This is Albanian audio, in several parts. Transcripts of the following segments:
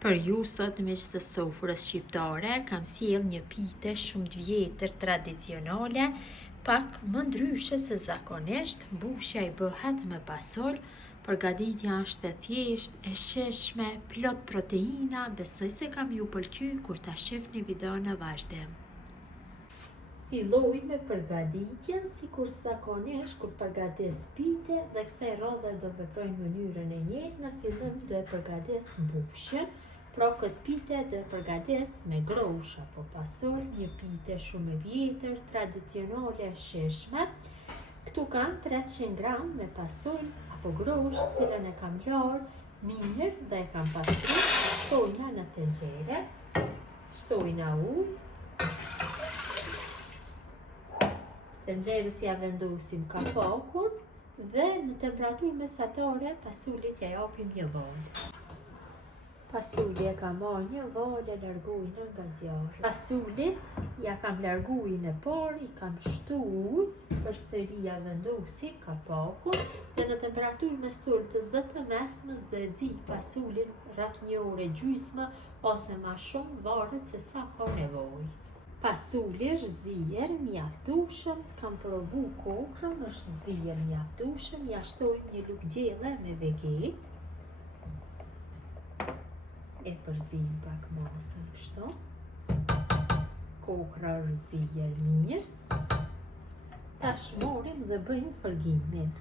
Për ju sot miq të sofrës shqiptare, kam sjell një pite shumë të vjetër tradicionale, pak më ndryshe se zakonisht. Mbushja i bëhet me pasol, përgatitja është e thjeshtë, e shijshme, plot proteina. Besoj se kam ju pëlqy kur ta shihni videon në vazhdim. Filloj me përgatitjen sikur zakonisht kur përgatis pite dhe kësaj radhe do veproj në mënyrën e njëjtë. Në fillim do e përgatis mbushjen. Pra këtë pite do e përgatis me grosh apo pasol, një pite shumë e vjetër, tradicionale, e shijshme. Këtu kam 300 gram me pasol apo grosh, cilën e kam larë mirë dhe e kam pastruar. Shtojna në tenxhere, shtojna ujë. Tenxherës ja vendosim kapakun dhe në temperaturë mesatare pasulit ja japim një val. Pasuli e kam marrë një val e largojnë nga zjarri. Pasulit ja kam largojnë e parë, i kam shtu ujë, përsëri ja vendosi kapakun dhe në temperaturë mes tultës dhe të mesmës do e zi pasulin rreth 1 orë gjysmë ose më shumë, varet se sa ka nevojë. Pasuli është zier mjaftueshëm, kam provu kokrën, është zier mjaftueshëm. Ja shtojmë një lugë gjelle me veget. E përzim pak masën kështu. Kokra është zier mirë. Tash morim dhe bëjmë fërgimin.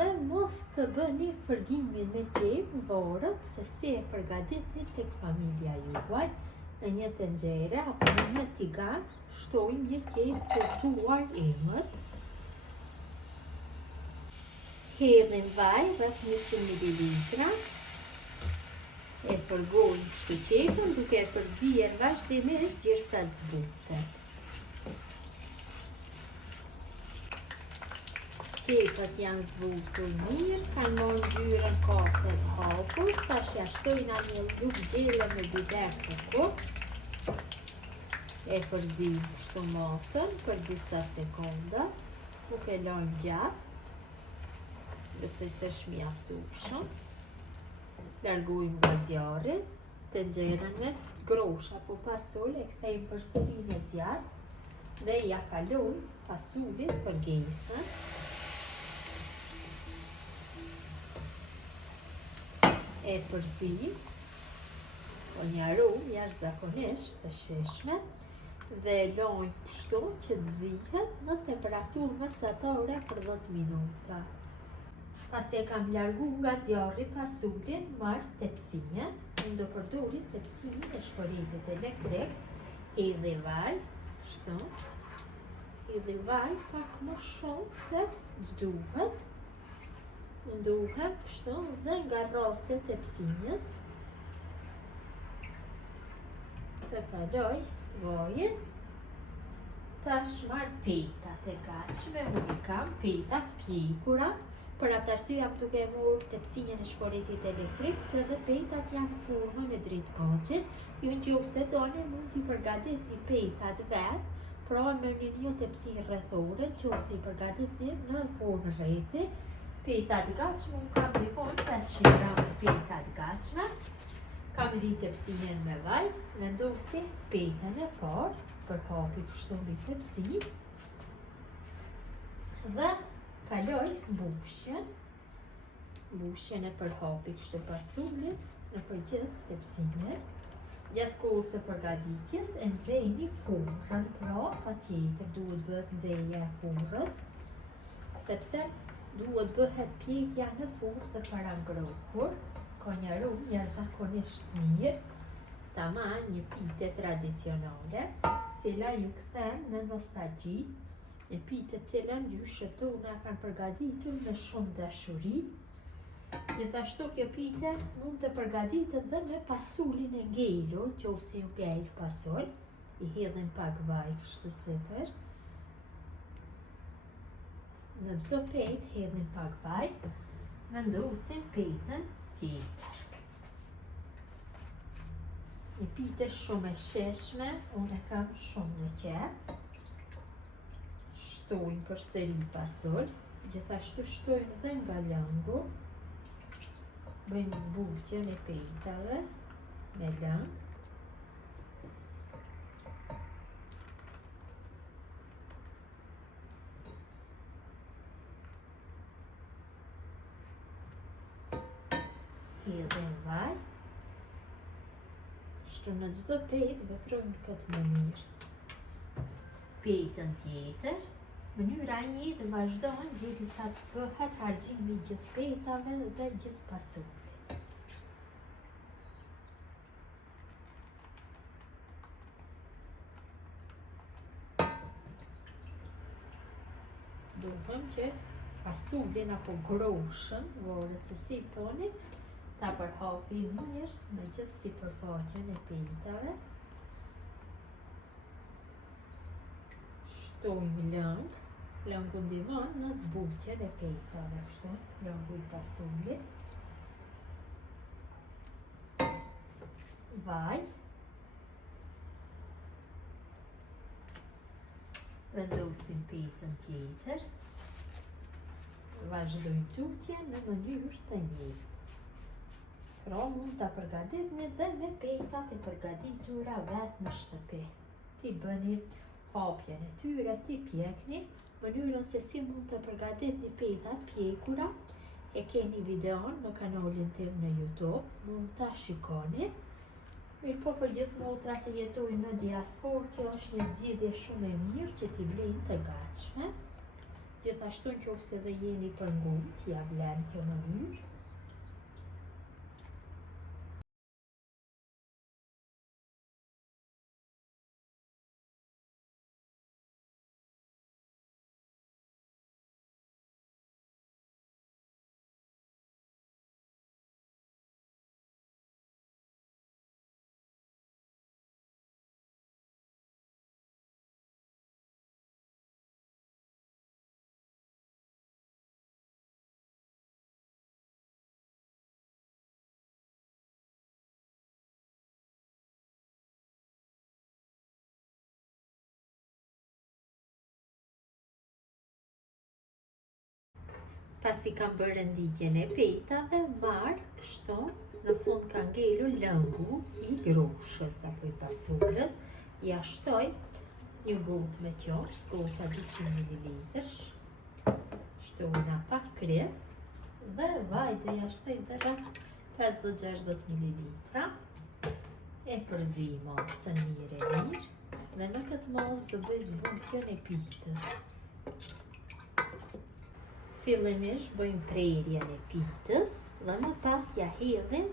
Dhe mos të bëni fërgimin me qep, varet se si e përgatitni tek familja juaj. Në një tenxhere apo në një tigan shtojmë një qep të tuaj emët. Hedhim vaj rreth 100 ml. E përgojmë kështu qepën duke e përzier vazhdimisht derisa zbutet. Qepët janë zbutur mirë, kanë marrë ngjyrën kafë të hapur. Tash ja shtojna një lugë gjelle me biber të kokt. E përzim kështu masën për disa sekonda, nuk e lajmë gjatë, besoj se është mjaftueshëm. Largojmë nga zjarri, tenxherën me grosh apo pasol e kthejmë përsëri në zjarr dhe ja kalojmë pasulit përgesën. E përzim, po një aromë jashtëzakonisht të shijshme dhe e lajmë kështu që të zihet në temperaturë mesatare për 10 minuta. Pasi e kam largu nga zjarri pasulin, marr tepsinjen. Unë do përdori tepsinë e shpëritit elektrik. Hedhi vaj, kështu. Hedhi vaj pak më shumë se ç'duhet. Nduhem kështu dhe nga rrafët e tepsinjes të kaloj vajin. Tash marr petat e gatshme, unë i kam petat pjekura. Për atë arsye jam duke e marrë tepsinjen e shpëritit elektrik, se dhe petat janë në formën e dritkaqit. Ju nëse doni mund t'i përgatitni petat vet, pra merrni një tepsinë rrethore, nëse i përgatitni në formë rrethi. Petat gatshme, unë kam dikon 500 gram petat gatshme. Kam ri tepsinjen me vaj, vendosi petën e parë, përhapi kështu mbi tepsi dhe kaloj mbushjen e përhapi kështu pasulin në përgjithë tepsinjen. Gjatë kohës së përgatitjes e nxejni furrën, pra patjetër duhet bëhet nxeja e furrës, sepse duhet bëhet pjekja në furrë të parangrohur. Ka një aromë jashtëzakonisht mirë, tamam një pite tradicionale, cila ju kthen në nostalgji. Një pite cilën gjyshët tona kanë përgatitur me shumë dashuri. Gjithashtu kjo pite mund të përgatitet dhe me pasulin e ngelur, nëse ju ngel pasol. I hedhim pak vaj kështu sipër. Në çdo petë hedhim pak vaj, vendosim petën tjetër. Një pite shumë e shijshme, unë e kam shumë në qep. Shtojmë përsëri pasol, gjithashtu shtojmë dhe nga lëngu. Bëjmë zbutjen e petave me lëng. Hedhim vaj. Kështu në çdo petë veprojmë këtë mënyrë. Petën tjetër, mënyra e njëjtë vazhdon derisa të bëhet harxhimi i gjithë petave dhe gjithë pasurit. Duhem që pasulin apo groshën, varet se si thoni, ta përhapi mirë në gjithë sipërfaqen e petave. Shtojmë lëng. Lëngu ndihmon në zbutjen e petave, kështu, lëngu i pasulit. Vaj. Vendosim petën tjetër. Vazhdojmë tutjen në mënyrë të njëjtë. Pra mund ta përgatitni dhe me petat e përgatitura vetë në shtëpi. Ti bëni hapjen e tyre, ti pjekni. Mënyrën se si mund të përgatitni petat pjekura e keni videon në kanalin tim në YouTube, mund ta shikoni. Mirë po për gjithë motra që jetojnë në diasporë, kjo është një zgjidhje shumë e mirë që t'i blejnë të gatshme. Gjithashtu nëse dhe jeni për ngurt, ja vlen kjo mënyrë. Pasi kam bërë ndikjen e petave, marr kështu, në fund ka ngelur lëngu i groshës apo i pasurës. Ja shtoj një gotë me qofs, goca 200 ml. Shtojna pak krem dhe vaj do ja shtoj dhe rreth 50-60 ml. E përzi masën mirë dhe në këtë masë do bëj zbutjen e pitës. Fillimisht bëjmë prerjen e pitës dhe më pas ja hedhim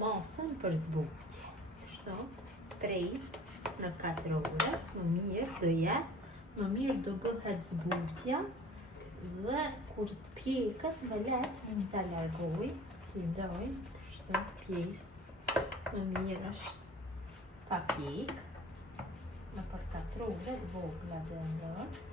masën për zbutje. Kështu, prej në 4 ore, më mirë do jetë, më mirë do bëhet zbutja dhe kur të pjekët më letë mund ta largoj, t'i ndojmë, kështu pjesë më mirë është pa pjek, në për 4 ore të vogla dhe ndojmë.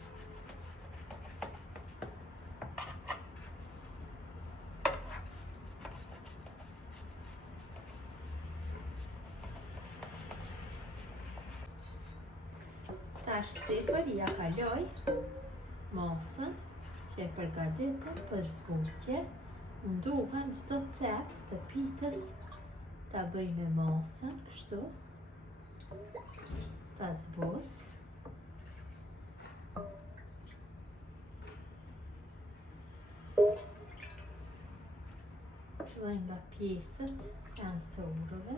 Tash sipër ja kaloj masën që e përgatitëm për zbutje. Mundohem çdo cep të pitës ta bëj me masën, kështu. Ta zbos. Dhe nga pjesët e ansorëve.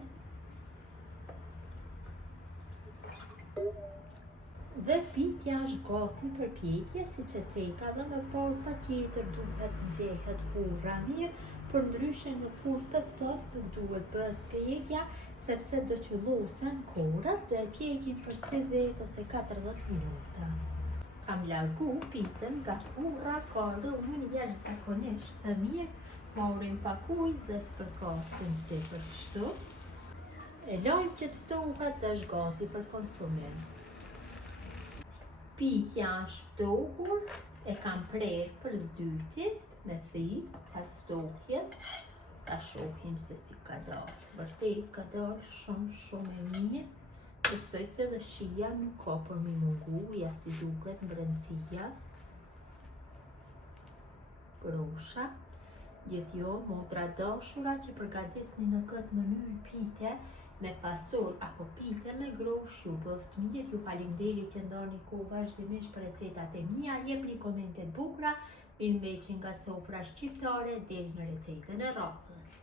Dhe pitja është gati për pjekje, siç e ceka dhe më parë patjetër duhet nxehet furra mirë, përndryshe në furrë të ftohtë nuk duhet bëhet pjekja, sepse do qellosen korrat, do e pjekim për 30 ose 40 minuta. Kam largu pitën nga furra, ka aromë jashtëzakonisht të mirë, marrim pak ujë dhe spërkasim sipër kështu. E lajmë që të ftohet dhe është gati për konsumim. Pitja është ftohur, e kam prerë për zdyti me thikë pas ftohjes. Ta shohim se si ka dalë. Vërtet ka dalë shumë e mirë. Besoj se dhe shija nuk ka për mi mungu, ja si duket mbrëndësia. Grosha. Gjithjo, motra dashura që përgatisni në këtë mënyrë pite me pasol apo pite me grosh, ju bëft mirë, ju faleminderit që ndoni kohë vazhdimisht për recetat e mia, jepni komente të bukura, mirëmbëjtje nga sofra shqiptare deri në recetën e radhës.